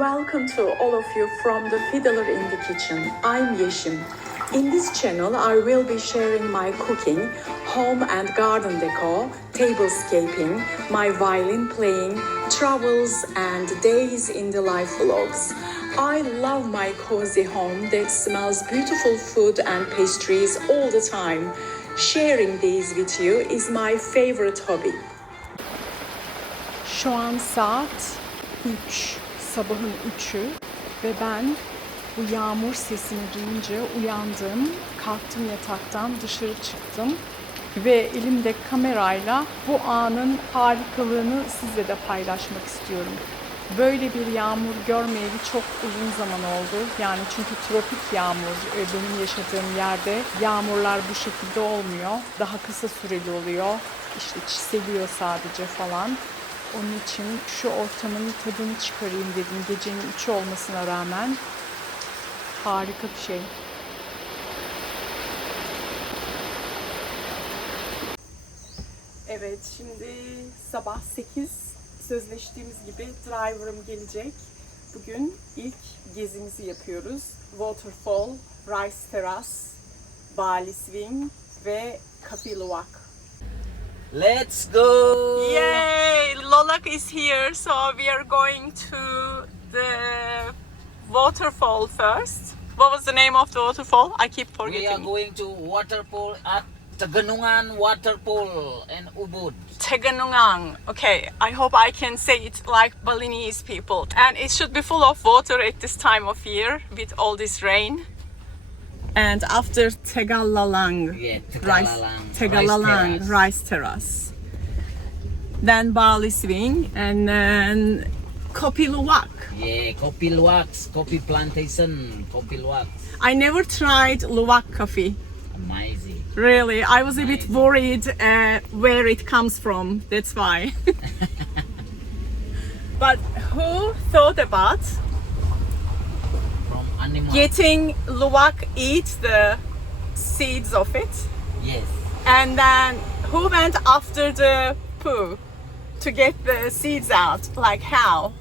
Welcome to all of you from the Fiddler in the Kitchen. I'm Yeşim. In this channel, I will be sharing my cooking, home and garden decor, tablescaping, my violin playing, travels and days in the life vlogs. I love my cozy home that smells beautiful food and pastries all the time. Sharing these with you is my favorite hobby. Şu an saat 3, sabahın 3'ü ve ben bu yağmur sesini duyunca uyandım, kalktım yataktan, dışarı çıktım ve elimde kamerayla bu anın harikalığını sizle de paylaşmak istiyorum. Böyle bir yağmur görmeyeli çok uzun zaman oldu. Yani çünkü tropik yağmur, benim yaşadığım yerde yağmurlar bu şekilde olmuyor. Daha kısa süreli oluyor. İşte çiseliyor sadece falan. Onun için şu ortamın tadını çıkarayım dedim. Gecenin 3'ü olmasına rağmen harika bir şey. Evet, şimdi sabah 8. Sözleştiğimiz gibi driver'ım gelecek. Bugün ilk gezimizi yapıyoruz. Waterfall, Terraces, Bali Swing ve Luwak. Let's go! Yay! Luwak is here, so we are going to the waterfall first. What was the name of the waterfall? I keep forgetting. We are going to Waterfall at Tegenungan Waterfall in Ubud. Tegenungan. Okay, I hope I can say it like Balinese people. And it should be full of water at this time of year with all this rain. And after Tegallalang, Yeah, Tegallalang rice terrace. Then Bali Swing and then Luwak. Yeah, Luwak, coffee plantation, Luwak. I never tried Luwak coffee. Amazing. Really, I was a bit worried where it comes from. That's why. But who thought about From animal. getting Luwak, eat the seeds of it, Yes. and then who went after the poo to get the seeds out? Like how?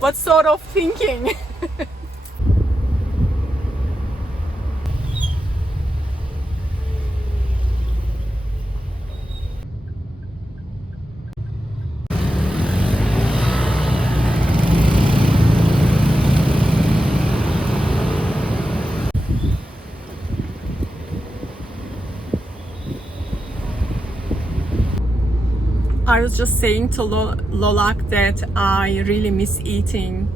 What sort of thinking? I was just saying to Luwak that I really miss eating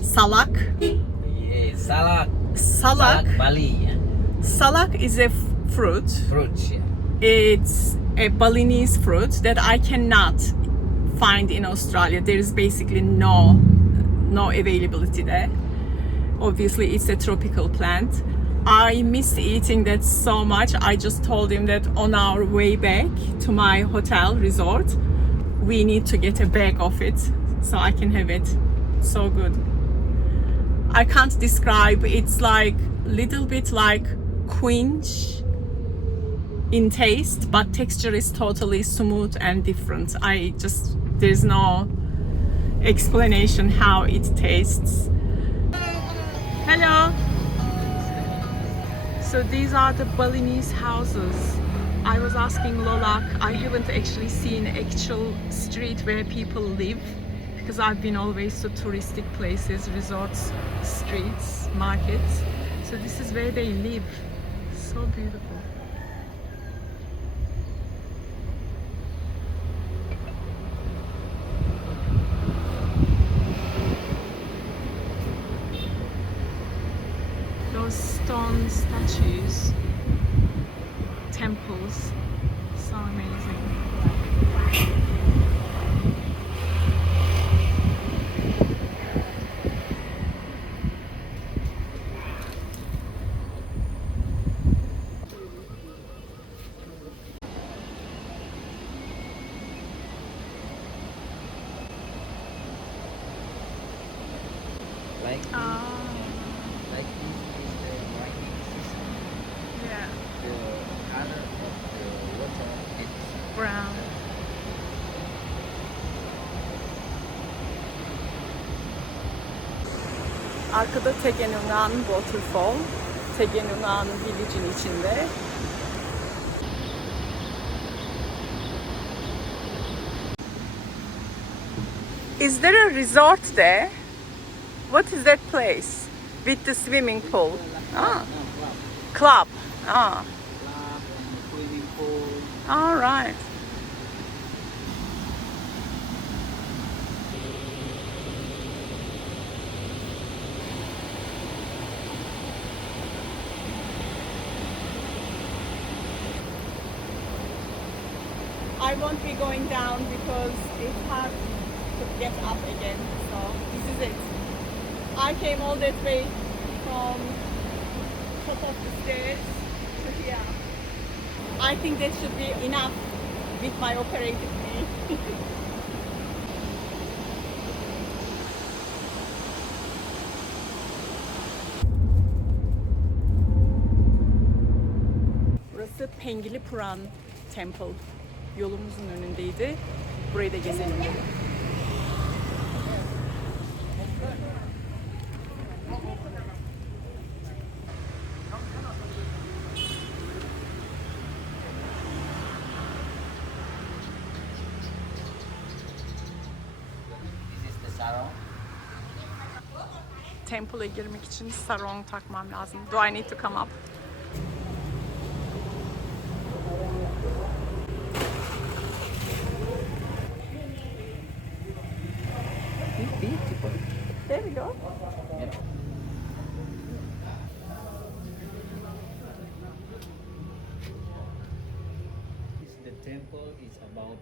salak. Yeah, salak. Salak. Bali. Yeah. Salak is a fruit. Fruit. Yeah. It's a Balinese fruit that I cannot find in Australia. There is basically no availability there. Obviously, it's a tropical plant. I miss eating that so much. I just told him that on our way back to my hotel resort, we need to get a bag of it so I can have it. So good. I can't describe. It's like little bit like quince in taste, but texture is totally smooth and different. There's no explanation how it tastes. Hello. So these are the Balinese houses. I was asking Luwak, I haven't actually seen actual street where people live because I've been always to touristic places, resorts, streets, markets. So this is where they live. So beautiful. Those stone statues, temples, so amazing. Like like this is the writing system. Yeah, The color of the water is brown. Arkada Tegenungan Waterfall. Tegenungan village'in içinde. Is there a resort there? What is that place with the swimming pool? Ah, club. Ah, Swimming pool. all right. I won't be going down because it's hard to get up again. So this is it. I came all that way from top of the stairs to here. I think that should be enough with my operated knee. Burası Pengili Puran Temple. Yolumuzun önündeydi. Burayı da gezelim dedim. This is the sarong. Temple'a girmek için sarong takmam lazım. Do I need to come up? Beautiful. There we go. Yep. The temple is about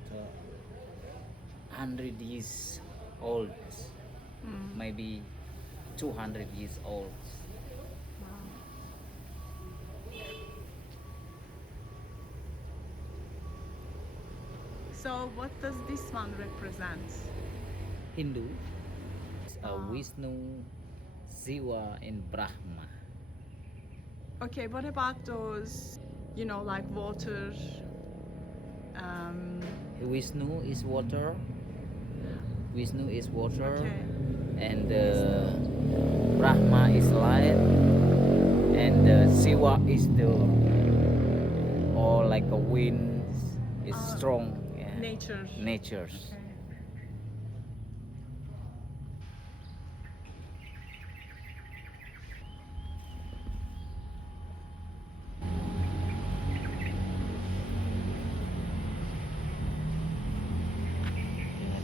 100 years old, maybe 200 years old. So what does this one represent? Hindu, Vishnu, Shiva, and Brahma. Okay, what about those, like water? Vishnu is water. Vishnu is water, Okay. and Brahma is light, and Shiva is the or like a wind is strong. Yeah. Nature. Natures. Okay.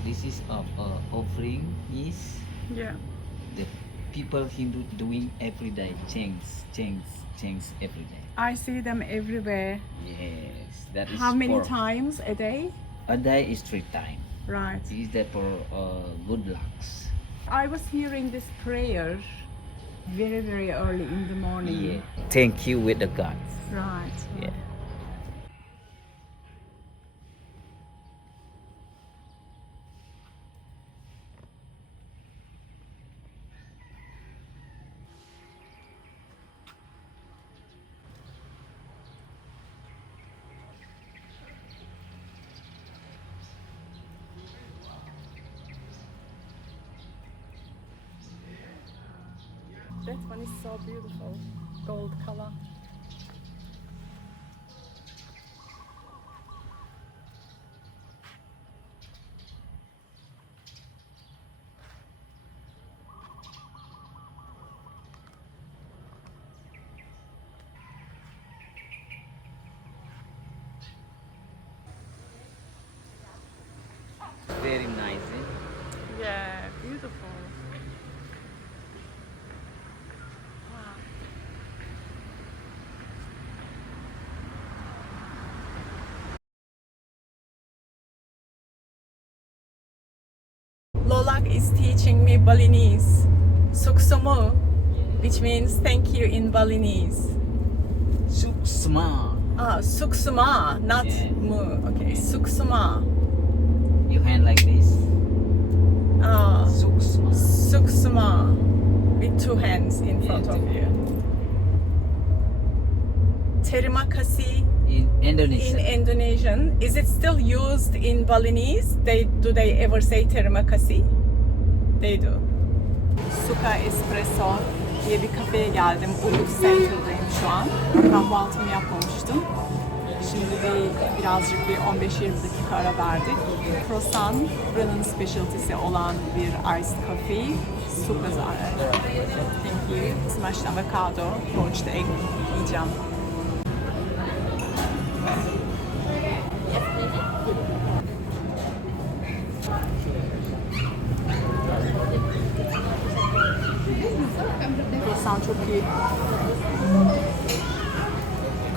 This is offering is Yeah. the people Hindu doing every day, change every day. I see them everywhere. Yes, that is How many for times a day? a day is 3 times. Right. Is that for good lucks? I was hearing this prayer very, very early in the morning. Yeah. Thank you with the God. Right. Yeah. That one is so beautiful. Gold color. Very nice. Eh? Yeah, beautiful. Wow. Luwak is teaching me Balinese. Suksumu, which means thank you in Balinese. Suksma. Suksuma, not Yeah. mu. Okay, suksuma. You hand like this. Suksma. Suksuma, with 2 hands in front of you. Terima kasih In in Indonesia. Indonesian. Is it still used in Balinese? Do they ever say terima kasih? They do. Suka Espresso diye bir kafeye geldim. Ubud Center'dayım şu an. Kahvaltımı yapmamıştım. Şimdi birazcık bir 15-20 dakika ara verdik. Croissant, buranın specialty'si olan bir iced coffee. Super güzel. Thank you. Smashed avocado, poached egg yiyeceğim. Croissant çok iyi.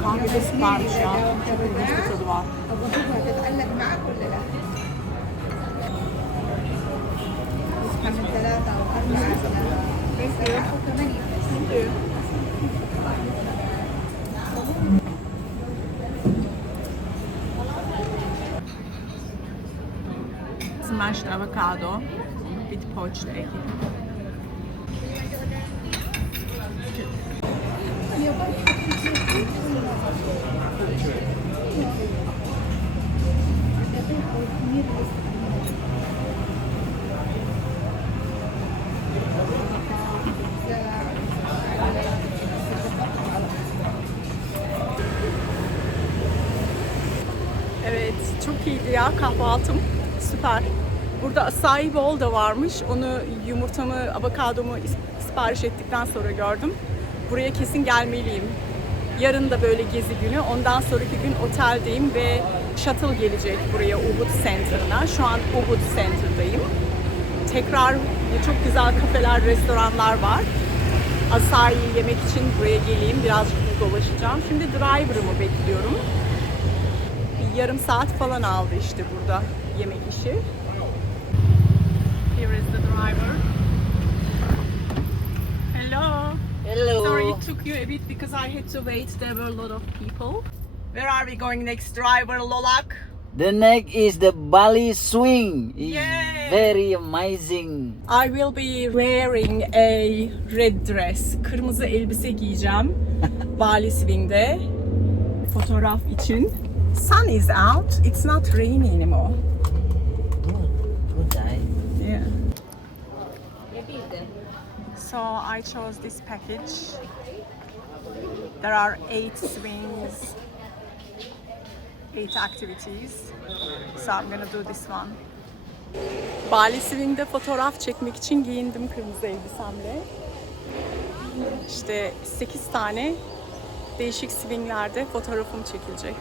Kahve de süpermiş ya. Çok ilginç bir tadı var. Smashed avocado with poached egg. Evet, çok iyiydi ya kahvaltım. Süper. Burada acai bowl da varmış. Onu yumurtamı, avokadomu sipariş ettikten sonra gördüm. Buraya kesin gelmeliyim. Yarın da böyle gezi günü. Ondan sonraki gün oteldeyim ve shuttle gelecek buraya Ubud Center'ına. Şu an Ubud Center'dayım. Tekrar çok güzel kafeler, restoranlar var. Acai yemek için buraya geleyim. Birazcık dolaşacağım. Şimdi driver'ımı bekliyorum. Bir yarım saat falan aldı işte burada yemek işi. Here is the driver. Hello. Hello. Sorry it took you a bit because I had to wait. There were a lot of people. Where are we going next, driver Luwak? The next is the Bali swing. It's Yay. very amazing. I will be wearing a red dress. Kırmızı elbise giyeceğim. Bali swing'de. Fotoğraf için. Sun is out. It's not rainy anymore. Good day. Yeah. So I chose this package. There are 8 swings, 8 activities. So I'm gonna do this one. Bali swing'de fotoğraf çekmek için giyindim kırmızı elbisemle. İşte 8 tane değişik swinglerde fotoğrafım çekilecek.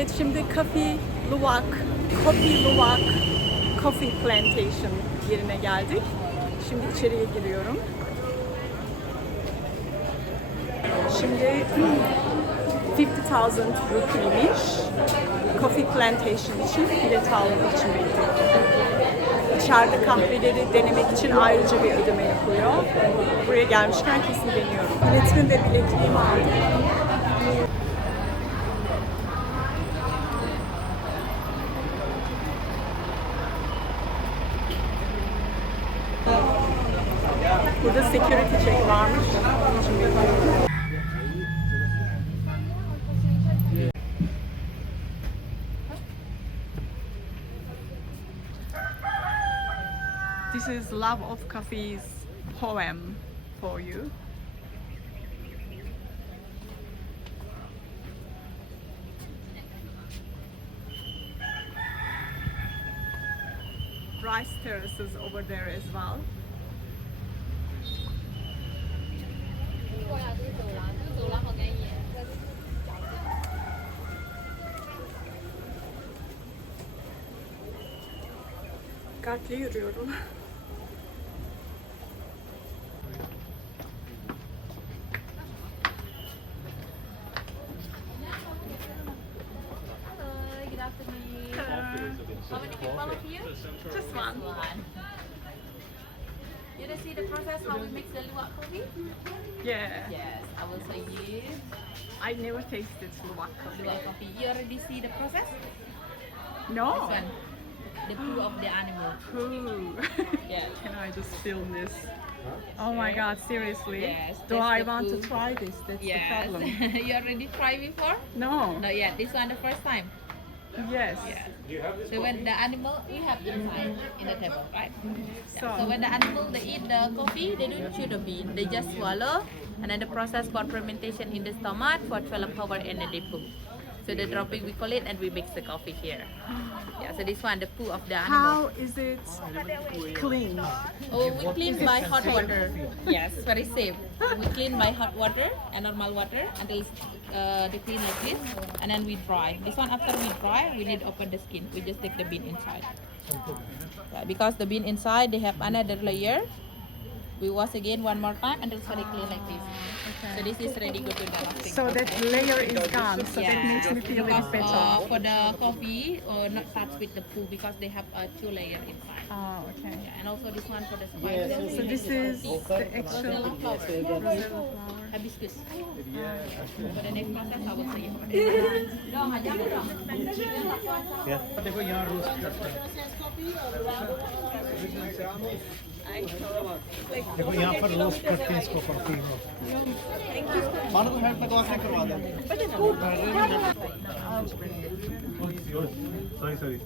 Evet, şimdi Luwak, Coffee Plantation yerine geldik. Şimdi içeriye giriyorum. Şimdi 50,000 rupimiş. Coffee Plantation için bilet almak için bekliyorum. İçeride kahveleri denemek için ayrıca bir ödeme yapılıyor. Buraya gelmişken kesin deniyorum. Biletimi ve bilekliğimi aldım. Burada security check varmış. Onun için bekliyorum. This is Love of Coffee's poem for you. Rice terraces over there as well. Dikkatli yürüyorum. Good afternoon. How many people are here? Just one. You want to see the process how we mix the luwak coffee? Yeah. Yes, I will show you. I never tasted Luwak coffee. Luwak coffee. You already see the process? No. This one, the poo of the animal. Ooh. Yes. Can I just film this? Oh my god, seriously? Yes, Do that's I the want to food. try this? That's the Yes. problem. You already tried before? No. Not yet. This one the first time. Yes. Yes. So when the animal we have inside in the table, right? So, So when the animal they eat the coffee, they don't chew the bean, they just swallow, and then the process for fermentation in the stomach for 12 hours and then they poo. So the dropping we call it, and we mix the coffee here. Yeah. So this one the poo of the animal. how is it clean? Oh, we clean by hot water. Yes, very safe. We clean by hot water and normal water until they clean like this, and then we dry. This one after we dry, we need to open the skin. We just take the bean inside. Yeah, because the bean inside they have another layer. We wash again one more time until it's very clean like this. So this is ready go to the roasting. So that layer is gone, so that makes me feel because, it better. for the coffee, not touch with the poo because they have a 2 layer inside. Oh, okay. Yeah, and also this one for the spices. So this is the actual Rosella flower. rosella flower. Hibiscus. For the next process, I will show you. देखो यहाँ roast करते हैं देखो यहाँ पर roast करते हैं इसको कॉफी को मानो तो हेड लगवा के करवा दें sorry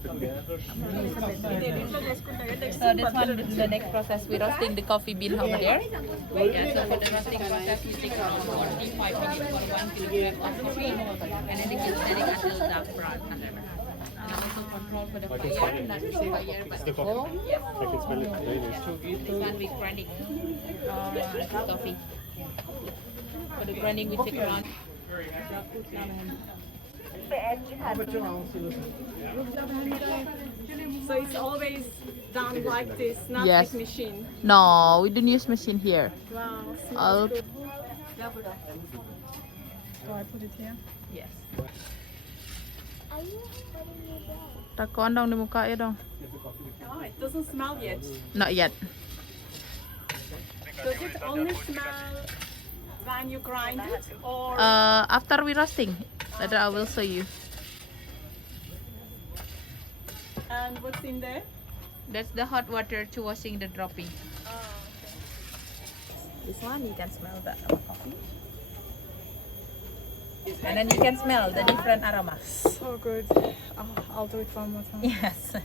So this one is the next process. We roasting the coffee bean over there. Yeah, so for the roasting process, we take around 45 minutes for 1 kilogram of coffee, and then they keep setting until dark brown color. And also control for the fire, not the fire, but the coffee. Yes. This one we grinding coffee. For the grinding, we take around. So it's always done like this, not Yes. with machine. No, we don't use machine here. Wow. All Do I put it here? yes. Takon dong di muka ya dong. Oh, it doesn't smell yet. Not yet. Does it only smell when you grind it, or After we roasting, later I will show you. and what's in there? That's the hot water to washing the dropping. This one you can smell the coffee. And then you can smell the different aromas. So good. Oh, I'll do it one more time. Yes.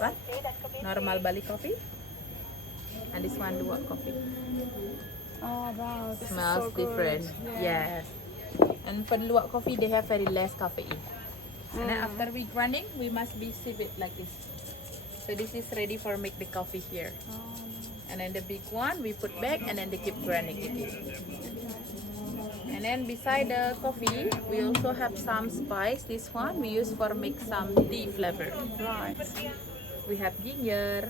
Right? Normal Bali coffee. And this one Luwak coffee. Oh wow, this Smells is so good. different. Yeah. Yes. And for the Luwak coffee, they have very less caffeine. And then after we grinding, we must be sieve it like this. So this is ready for make the coffee here. And then the big one we put back and then they keep grinding it. And then beside the coffee, we also have some spice. This one we use for make some tea flavor. Right. We have ginger,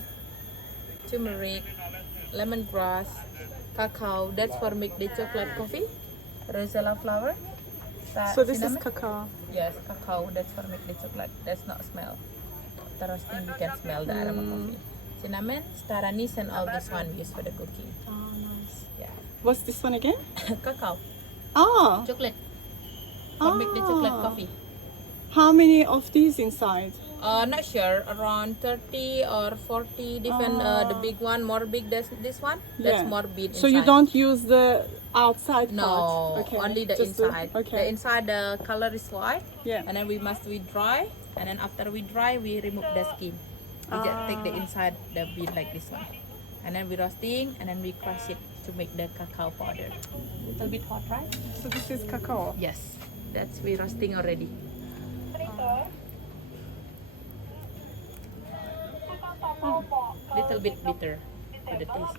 turmeric, lemongrass, cacao. That's for make the chocolate coffee. Rosella flower. So this is cinnamon. cacao. Yes, cacao. That's for make the chocolate. That's not smell. After roasting, you can smell the aroma coffee. Cinnamon, star anise, and all this one we use for the cooking. Oh, nice. Yeah. What's this one again? Cacao, Ah, chocolate. For make the chocolate coffee. how many of these inside? Not sure. Around 30 or 40 different. The big one, more big than this one. That's Yeah. more big. So you inside. don't use the outside No, part? Okay. only the Just inside. The okay. inside the color is white. Yeah. And then we dry. And then after we dry, we remove the skin. We just take the inside the bean like this one. And then we roasting and then we crush it to make the cacao powder. Little bit hot, right? So this is cacao. Yes. That's we roasting already. Little bit bitter for the taste.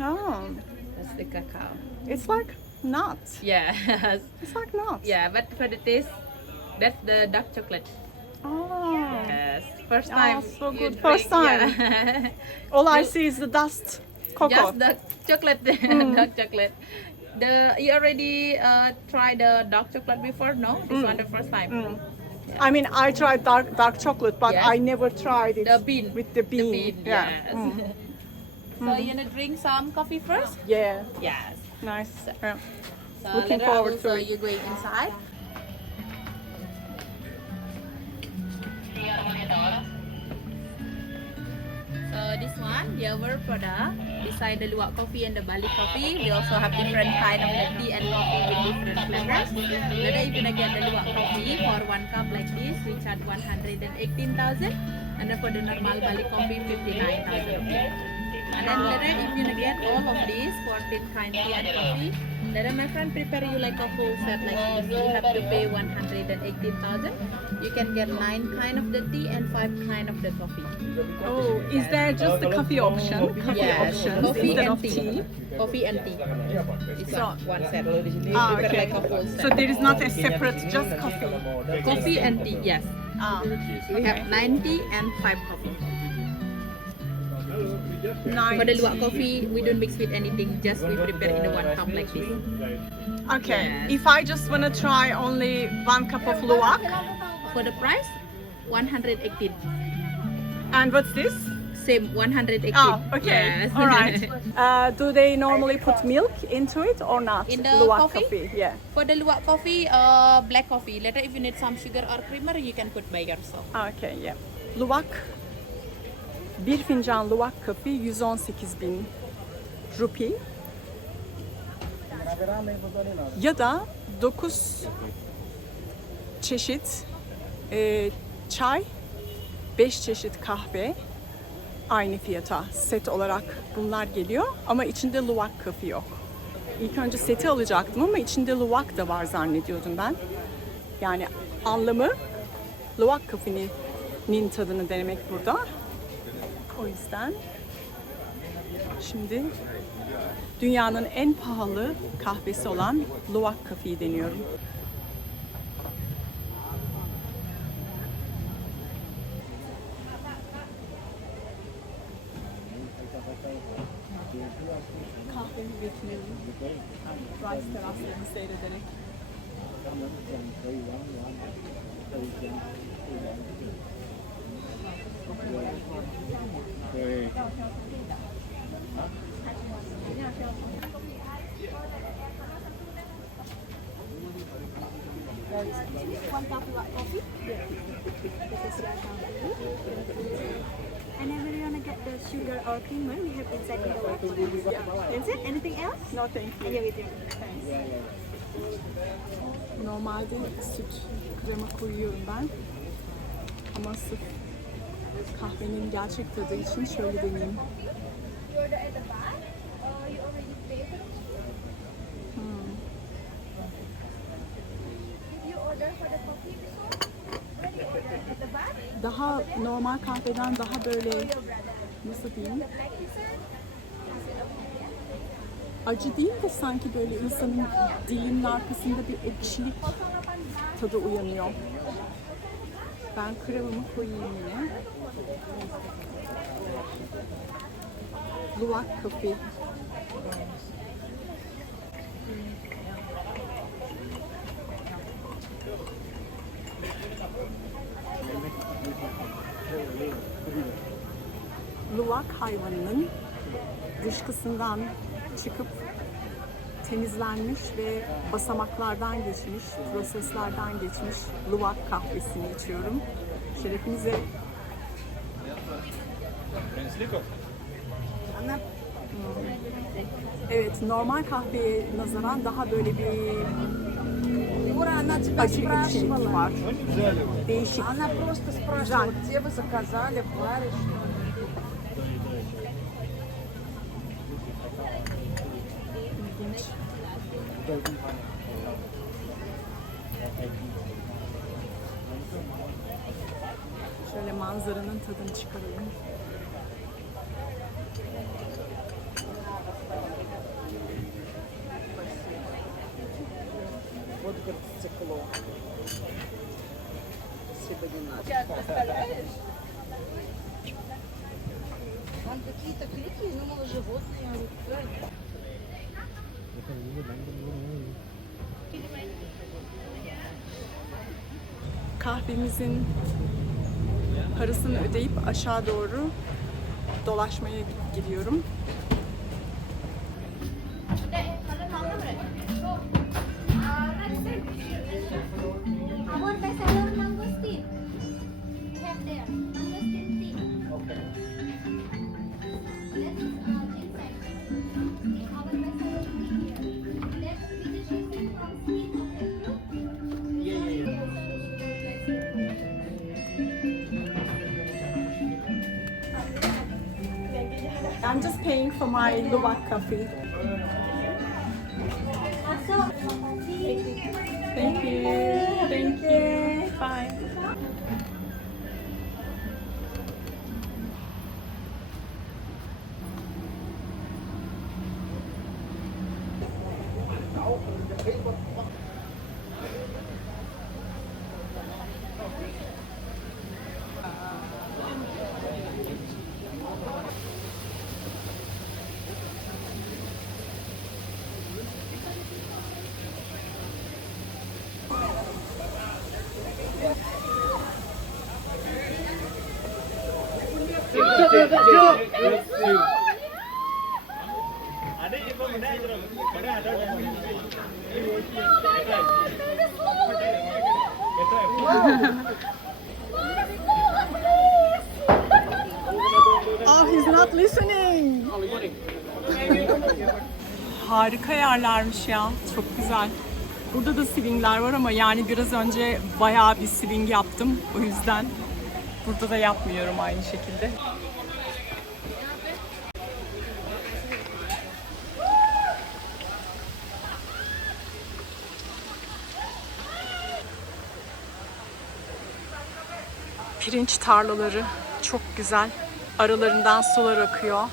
Oh, That's the cacao. it's like nuts. Yes. It's like nuts. Yeah, but for the taste, that's the dark chocolate. Oh. Yes. First Oh, time. so you good. drink, First time. yeah. All I see is the dust. Cocoa. Just the chocolate, dark chocolate. You already tried the dark chocolate before? No, this one the first time. I mean, I tried dark chocolate, but Yes. I never tried it The bean. with the bean. The bean, Yeah. yes. Mm. So you wanna drink some coffee first? Yeah. Yes. Nice. Yeah. So Looking later forward I will to show it. you going inside. So this one, our product. Beside the Luwak coffee and the Bali coffee, we also have different kind of the tea and coffee with different flavors. Later, if you gonna get the Luwak coffee for 1 cup like this, we charge 118,000, and then for the normal Bali coffee, 59,000. And then later, if you gonna get all of these 14 kind tea and coffee, later my friend prepare you like a full set like this. You have to pay 118,000. You can get 9 kind of the tea and 5 kind of the coffee. Oh, is there just the coffee option? Coffee Yes, options coffee instead and of tea. tea? Coffee and tea. It's So- one set. Ah, Prepare okay. like a full set. So there is not a separate, just coffee. Coffee and tea, yes. Ah, We have 9 tea and 5 coffee. For the Luwak coffee, we don't mix with anything, just we prepare in the 1 cup like this. Okay. Yes. If I just wanna try only 1 cup of luwak, For the price, 118. and what's this? Same, 118. Oh, okay. Yes. All right. Do they normally put milk into it or not? In the Luwak coffee? Yeah. For the Luwak coffee, black coffee. Later, if you need some sugar or creamer, you can put by yourself. Okay, yeah. Luwak. Bir fincan luwak kafe 118.000 rupi. Ya da 9 çeşit çay, 5 çeşit kahve aynı fiyata set olarak bunlar geliyor ama içinde luwak kafe yok. İlk önce seti alacaktım ama içinde luwak da var zannediyordum ben. Yani anlamı luwak kafenin tadını denemek burada. O yüzden şimdi dünyanın en pahalı kahvesi olan Luwak kafeyi deniyorum. Kahvemi bekliyorum. Rice teraslarını seyrederek. And then when you want to get the sugar or creamer, we have inside the box. That's it? Anything else? No thank you. Yeah, we do. Normalde süt krema koyuyorum ben. Ama sırf kahvenin gerçek tadı için şöyle deneyeyim. Daha normal kahveden daha böyle, nasıl diyeyim? Acı değil de sanki böyle insanın dilinin arkasında bir ekşilik tadı uyanıyor. Ben kremamı koyayım yine. Luwak coffee. Luwak hayvanının dışkısından çıkıp temizlenmiş ve basamaklardan geçmiş, proseslerden geçmiş Luwak kahvesini içiyorum. Şerefinize. Evet, normal kahveye nazaran daha böyle bir acı ekşilik var. Değişik. Güzel. İlginç. Şöyle manzaranın tadını çıkarayım. Там какие-то клики, я думала, животные. Kahvemizin parasını ödeyip aşağı doğru dolaşmaya gidiyorum. Our bestseller number 16. We have there. Number 16. Okay. That is inside. Our bestseller is here. That which is shipping from 16th of April. I'm just paying for my Luwak coffee. Thank you. Thank you. Bye. Oh, he's not listening. Harika yerlermiş ya. Çok güzel. Burada da swingler var ama yani biraz önce bayağı bir swing yaptım. O yüzden burada da yapmıyorum aynı şekilde. Pirinç tarlaları çok güzel. Aralarından sular akıyor.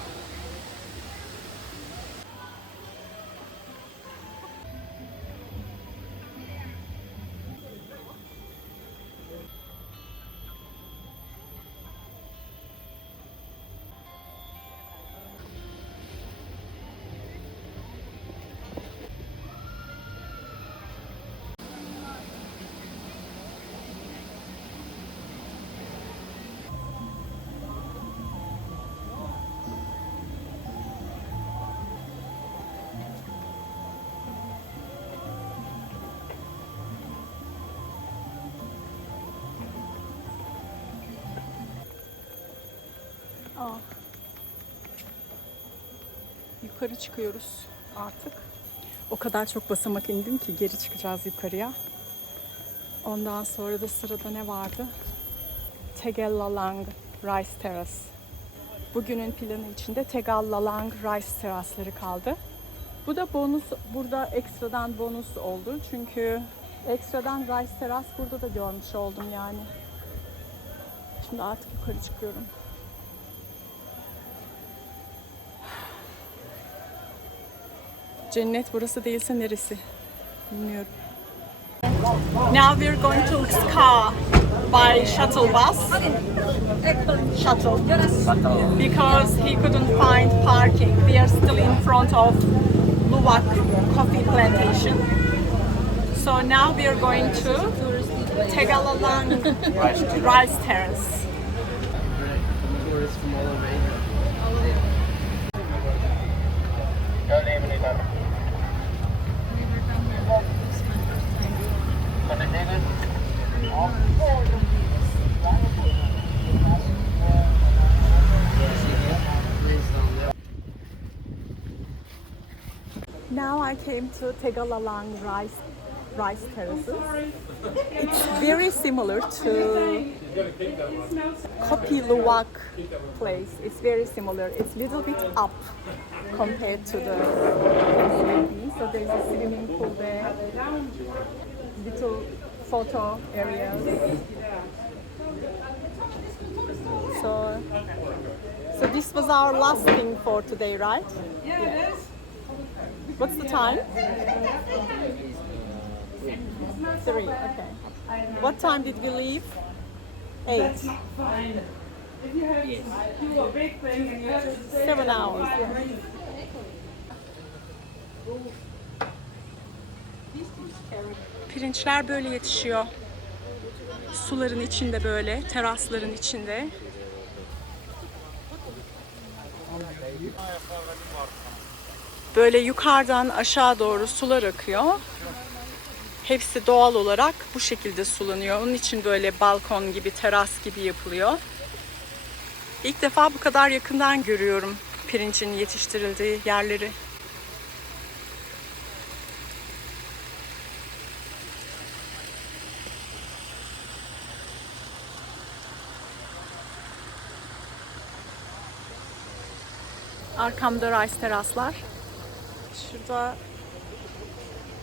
Yukarı çıkıyoruz artık. O kadar çok basamak indim ki geri çıkacağız yukarıya. Ondan sonra da sırada ne vardı? Tegenungan Rice Terrace. Bugünün planı içinde Tegenungan Rice Terrace'ları kaldı. Bu da bonus, burada ekstradan bonus oldu. Çünkü ekstradan Rice Terrace burada da görmüş oldum yani. Şimdi artık yukarı çıkıyorum. Cennet burası değilse neresi? Bilmiyorum. Now we're going to Ska by shuttle bus. Shuttle. Because he couldn't find parking. We are still in front of Luwak coffee plantation. So now we are going to Tegenungan rice terrace. Tourists from all over Asia. Now I came to Tegenungan rice terraces. It's very similar to Kopi Luwak place. It's very similar. It's a little bit up compared to the Airbnb. So there's a swimming pool there, little photo areas. So this was our last thing for today, right? Yeah, it is. What's the time? 3, okay. What time did we leave? 8. 7 hours. Yeah. Pirinçler böyle yetişiyor. Suların içinde böyle, terasların içinde. Böyle yukarıdan aşağı doğru sular akıyor. Hepsi doğal olarak bu şekilde sulanıyor. Onun için böyle balkon gibi, teras gibi yapılıyor. İlk defa bu kadar yakından görüyorum pirincin yetiştirildiği yerleri. Arkamda rice teraslar.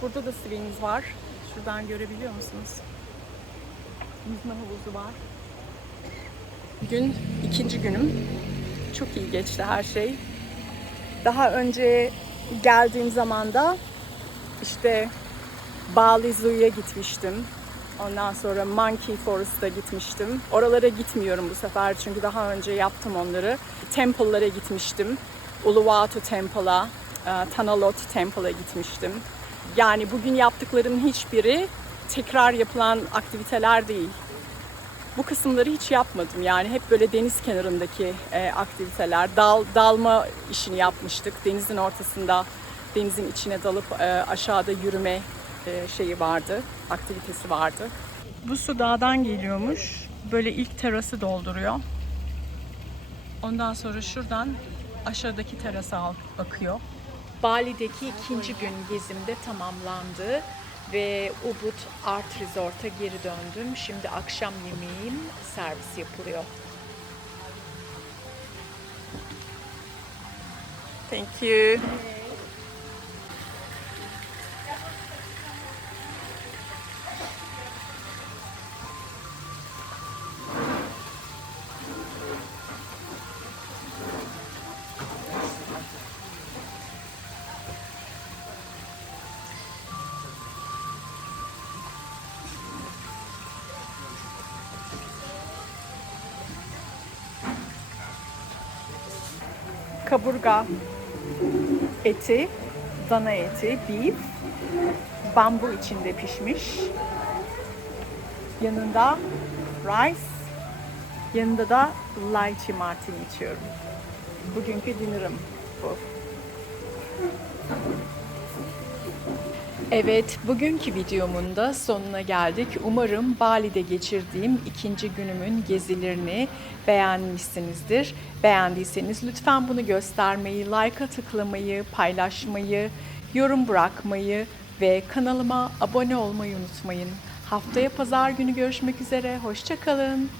Burada da swings var. Şuradan görebiliyor musunuz? Yüzme havuzu var. Bugün 2. günüm. Çok iyi geçti her şey. Daha önce geldiğim zaman da işte Bali Zoo'ya gitmiştim. Ondan sonra Monkey Forest'a gitmiştim. Oralara gitmiyorum bu sefer çünkü daha önce yaptım onları. Temple'lara gitmiştim. Uluwatu Temple'a, Tanalot Temple'a gitmiştim. Yani bugün yaptıklarımın hiçbiri tekrar yapılan aktiviteler değil. Bu kısımları hiç yapmadım. Yani hep böyle deniz kenarındaki aktiviteler. Dalma işini yapmıştık. Denizin ortasında, denizin içine dalıp aşağıda yürüme şeyi vardı, aktivitesi vardı. Bu su dağdan geliyormuş. Böyle ilk terası dolduruyor. Ondan sonra şuradan aşağıdaki terasa akıyor. Bali'deki 2. gün gezimde tamamlandı ve Ubud Art Resort'a geri döndüm. Şimdi akşam yemeğim servis yapılıyor. Thank you. Kaburga eti, dana eti, beef, bambu içinde pişmiş. Yanında rice, yanında da lychee martini içiyorum. Bugünkü dinner'ım bu. Evet, bugünkü videomun da sonuna geldik. Umarım Bali'de geçirdiğim 2. günümün gezilerini beğenmişsinizdir. Beğendiyseniz lütfen bunu göstermeyi, like'a tıklamayı, paylaşmayı, yorum bırakmayı ve kanalıma abone olmayı unutmayın. Haftaya pazar günü görüşmek üzere. Hoşça kalın.